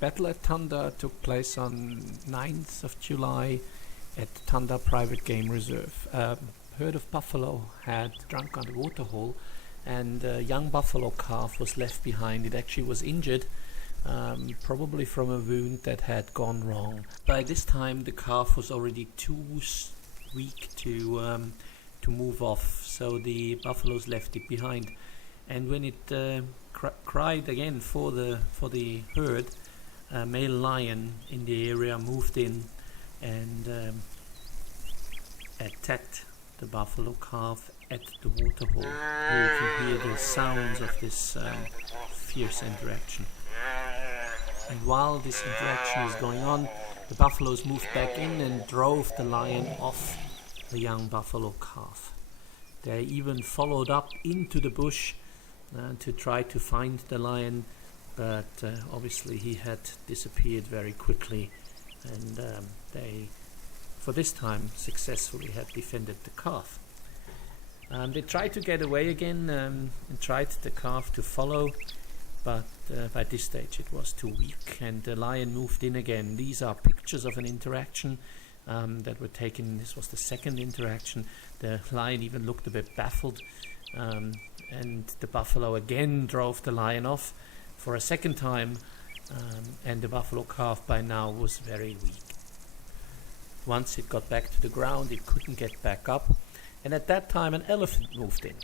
battle at Thanda took place on 9th of July at Thanda Private Game Reserve. A herd of buffalo had drunk on the waterhole, and a young buffalo calf was left behind. It actually was injured, probably from a wound that had gone wrong. By this time the calf was already too weak to move off, so the buffaloes left it behind. And when it cried again for the herd, a male lion in the area moved in and attacked the buffalo calf at the waterhole. You can hear the sounds of this fierce interaction. And while this interaction is going on, the buffaloes moved back in and drove the lion off the young buffalo calf. They even followed up into the bush to try to find the lion, but obviously he had disappeared very quickly, and they, for this time, successfully had defended the calf. They tried to get away again and tried the calf to follow, but by this stage it was too weak and the lion moved in again. These are pictures of an interaction that were taken. This was the second interaction. The lion even looked a bit baffled, and the buffalo again drove the lion off for a second time, and the buffalo calf by now was very weak. Once it got back to the ground, it couldn't get back up, and at that time an elephant moved in.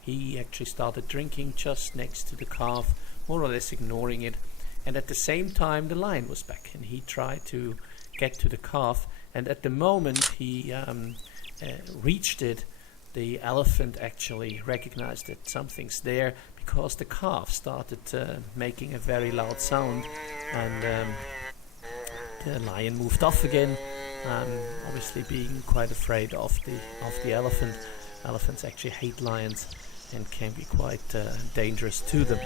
He actually started drinking just next to the calf, more or less ignoring it, and at the same time the lion was back and he tried to get to the calf, and at the moment he reached it, the elephant actually recognized that something's there, because the calf started making a very loud sound, and the lion moved off again, obviously being quite afraid of the elephant. Elephants actually hate lions and can be quite dangerous to them.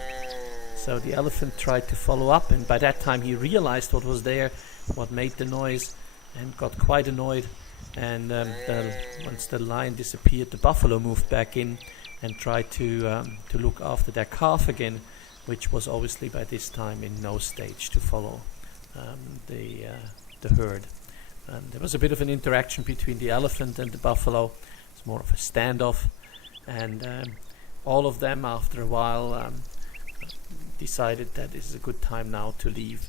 So the elephant tried to follow up, and by that time he realized what was there, what made the noise, and got quite annoyed. And once the lion disappeared, the buffalo moved back in and tried to look after their calf again, which was obviously by this time in no stage to follow the herd. There was a bit of an interaction between the elephant and the buffalo. It's more of a standoff, and all of them after a while decided that this is a good time now to leave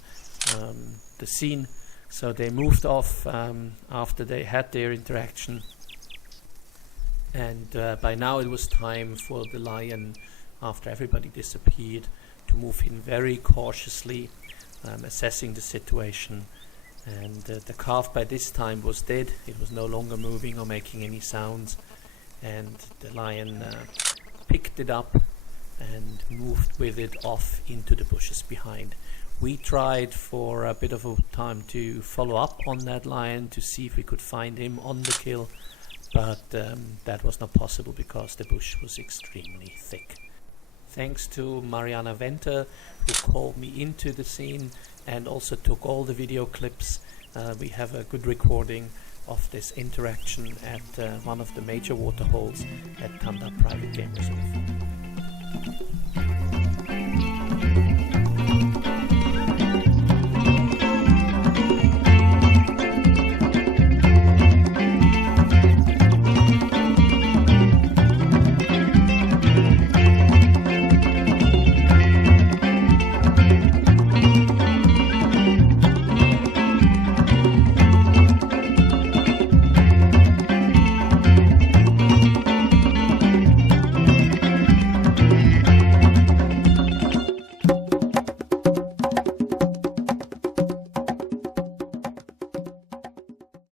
the scene. So they moved off after they had their interaction, and by now it was time for the lion, after everybody disappeared, to move in very cautiously, assessing the situation. And the calf by this time was dead. It was no longer moving or making any sounds, and the lion picked it up and moved with it off into the bushes behind. We tried for a bit of a time to follow up on that lion to see if we could find him on the kill, but that was not possible because the bush was extremely thick. Thanks to Mariana who called me into the scene and also took all the video clips. We have a good recording of this interaction at one of the major waterholes at Thanda Private Game Reserve.